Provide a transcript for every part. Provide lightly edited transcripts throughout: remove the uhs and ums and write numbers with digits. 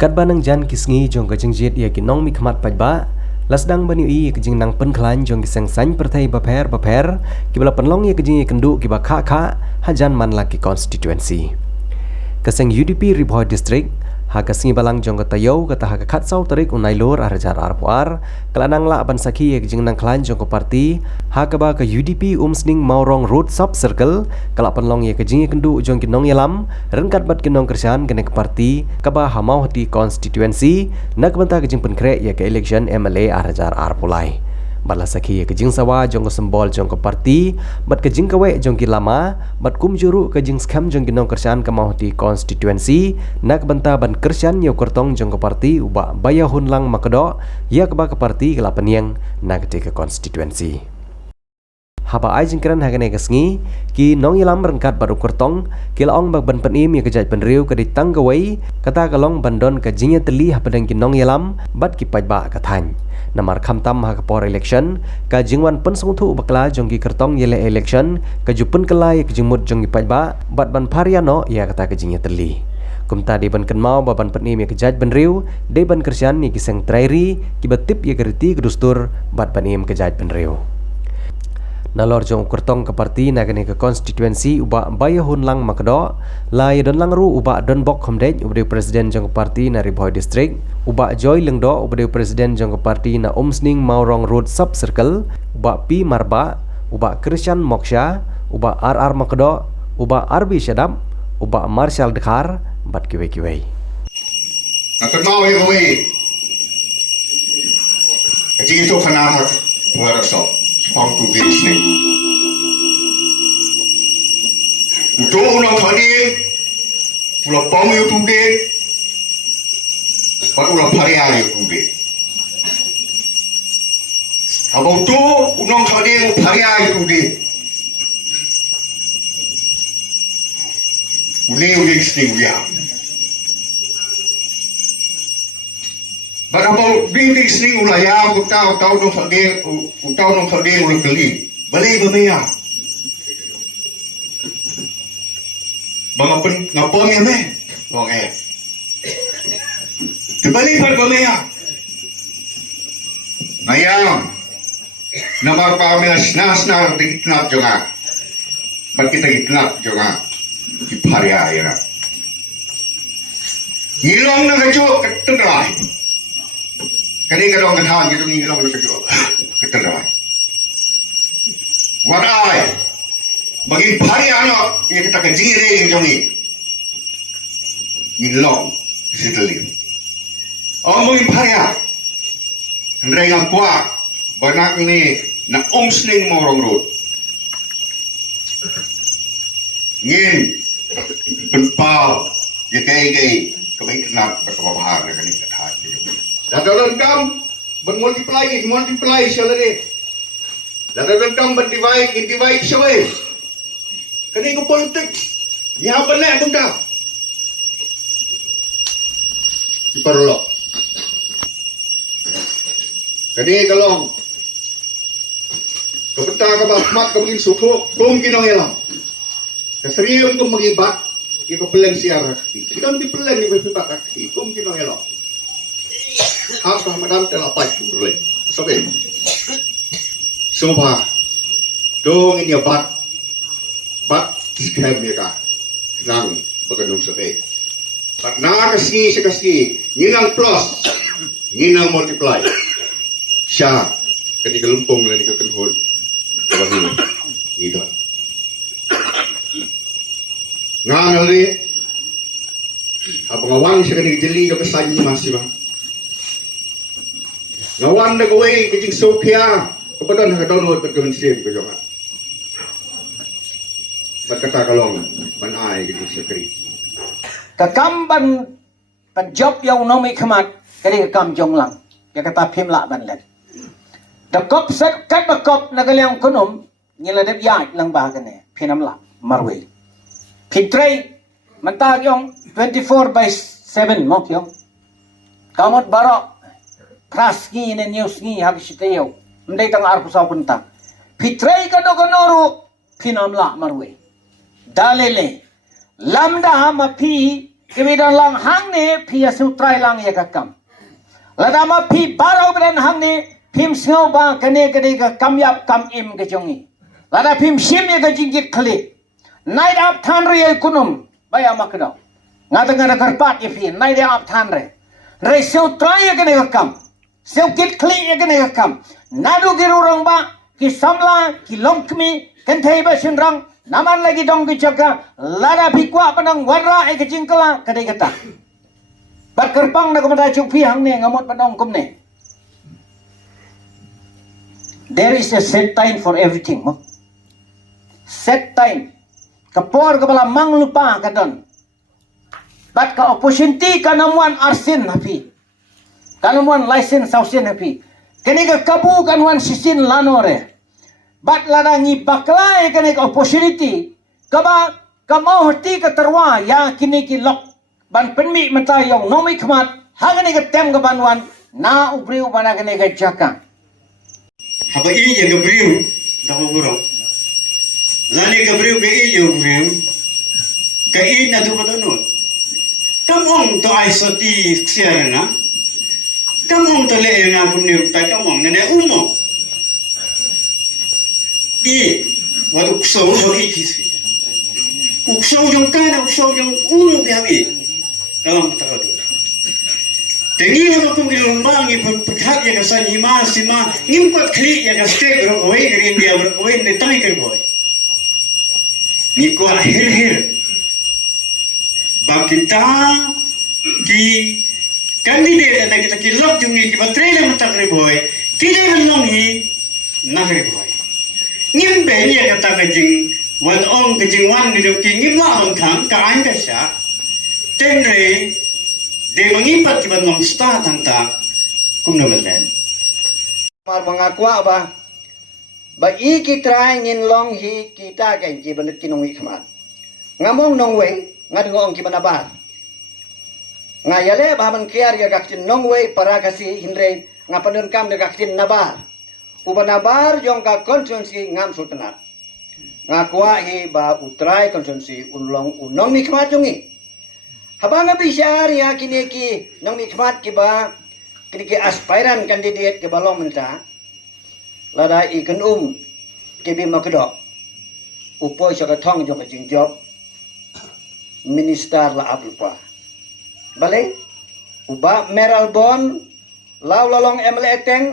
Kat banang jan kisngi jong kajing jit ya kinong mi khamat pajba lasdang bani i kajing nang pen klan jong kisang sany pertai baper kibala penlong ya kajing kendu kiba kha hajan man laki constituency kaseng UDP Riboy district ha kasngi balang jong katayo kata ha khat sau tarik unai lor arjar arpuar kelanang la ban saki ya kajing nang klan jong ko parti ha kaba ka UDP umsning maurong road sub circle kala penlong ya kajing kendu jong kinong yalam rengkat bat kinong kerjaan kene ke parti kaba ha mau hati constituency nak banta kajing penkre ya ke election MLA arjar arpulai bala saki ya kajing sawa jong ko sembol jong ko parti bat kajing kawe jong ki lama bat kum juru kajing skam jong kinong kerjaan ka mau hati constituency nak banta ban kerjaan yo kertong jong ko parti uba baya hunlang makdo ya kaba ke parti kala peniang nak ke constituency haba ai jingkran hagane kasngi ki nong yalam rengkat baru kertong kila ong bag ban penim ya kejat penriu ke ditang gawai kata kalong bandon ke jingnya teli hapadang ki nong yalam bat ki pajba kathan namar khamtam ha kapor election ka jingwan pensung thu bakla jongki kertong yele election ka jupun kelai ke jingmut jongki pajba bat ban pariano ya kata ke jingnya teli kumta di ban kenmau baban penim ya kejat penriu de ban kersian ni kiseng trairi ki batip ya gerti kedustur bat penim kejat penriu nalor jong kertong ke parti nagane ke constituency uba baya hunlang makdo lai don lang ru uba don bok khomdej ubde presiden jong parti na Riboy district uba joy lengdo ubde presiden jong parti na umsning maurong road sub circle uba pi marba uba Christian moksha uba RR makdo uba RB shadap uba Marshal Dekhar bat kiwe akan mau ya kowe kecil itu kena hak buat sok phong tu viên này chỗ nó thở đi ulah pom yêu tu đi và ulah pariah yêu tu đi abang tu nó thở đi pariah yêu tu đi uleu yang sting dia Bagabau ding sning ulaya ku tau dong thade ku tau dong thade ul keli bali bamaya bangapen ngapom ya me wong kembali bar bamaya ngayam namar pa me sna dikitnap jonga bar kita gitnap jonga di paria ya ngilong na kacu ketendrai kani kadang katahan gitu ni long kejo keterai wadai bagi hari anak yang kita kencing ini jomi ni long seteli omong hari Hendrai yang kuat banyak ni na omsling morong road ngin penpau ya kai kebaik kenal berkebahar dengan ini katahan gitu Data kam multiply salary. Data kam divide saway. Kani ko politik. Ya bala bunda. Iparlo. Kani kalong. Kapita ka ba mat ka maging suko, kum kinong yalang. Kasriyom ko magiba, iko pelang siya rakti. Sidang di pelang ni ba rakti, kum kinong yalang. Apa madam telah paju boleh, sampai. Sumpah, dong ini bat scam mereka, nang berkenung sampai. Bat nak kasih, nginang plus, nginang multiply. Syah, ketika lumpung dan ketika kenhul, bagaimana? Itu. Ngangal ni, apa ngawang saya ketika jeli ke pesan masih bang. Ngawan na gawin kajing sokya kepada nak download berkemensian ke jangan. Berkata kalong banai kajing sekri. Kekamban penjob yang nomi kemat kali kekam jonglang. Ya kata pimla ban len. Dekop set kat bekop nagaliang kunum ngiladep yat lang bagan pinamla marwe. Pitray mentah yung 24/7 mok yung. Kamot barok Pras ngi ne news ngi hag siteo ndai tang ar pusaw punta pitray ka do konoru pinamla marwe dalele lamda ma pi Kemudian lang hang ni pia sutrai lang ya kakam. Ladama pi barau beran hang ni pim snow ba kene ka kam yap kam im ke jongi. Lada pim sim ya ka jingit klik. Night up than re kunum baya makdo. Ngata ngara karpat ya pi night up than re. Re sutrai ya kene ka kam. Seu kit klik ya kene ka kam. Nadu girurang ba ki samla ki longkmi kenthai ba sinrang naman lagi dong ki jaka lada pikwa panang warra e ke jingkala kadai kata bat kerpang na kamada chupi hang ne ngamot panong kum ne. There is a set time for everything mo. Set time kapor kabala mang lupa kadon bat ka opportunity kanamuan arsin hapi kanamuan license sausin hapi kini ka kabu kanuan sisin lanore. Bat lada ngi bakla ya kene opportunity kaba kamau hati ka terwa ya kini ki lok ban penmi mata yong nomi khmat ha kene ka tem ka banwan na ubriu bana kene ka jaka haba i je gabriu da buro lani gabriu be i je gabriu ka i na du badano kamong to ai soti ksiarna kamong to le nga kunni ta kamong ne umo I waktu kusau bagi kisi, kusau jong kana, kusau jong ulu bihawi dalam takut. Tengi apa pun gelombang ini perkat yang kesan hima sima ngimpat klik yang kestek berkoi kerin dia berkoi netai kerkoi. Niko akhir bakita ki kandidat yang kita kilap jungi kita trailer mentak kerkoi tidak menongi nak kerkoi. Ngimbe ni kata kajing wan ong kajing wan ni doki ngimla ong kang kaan kasya tenre de mengipat kibat nong sta tanta kumna belen Mar mengakwa ba iki try ngin long hi kita kan ki banut kinong ikmat ngamong nong we ngadong ki banabar ngayale ba man kiar ya gaktin nong we para kasi hinre ngapanun kam de gaktin nabar Ubanabar jong ka konsensi ngam sultanat. Ngakwa hi ba utrai konsensi unlong unong mikmat jongi. Habang bisyar ya kini ki nong mikmat ki ba kini ki aspiran kandidat ke balong menta. Lada ikan ki bi makedok. Upoy sa katong jong ka jingjob. Minister la ablupa. Bale uba meral bon law lalong emle eteng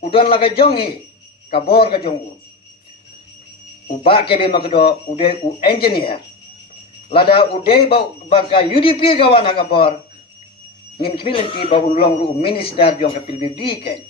udan laga jongi kabor ka jongu uba kebe makdo ude u engineer lada ude baka UDP gawan kabor ngin kmilen ti ba ulong ru minister jong ka pilbi di ke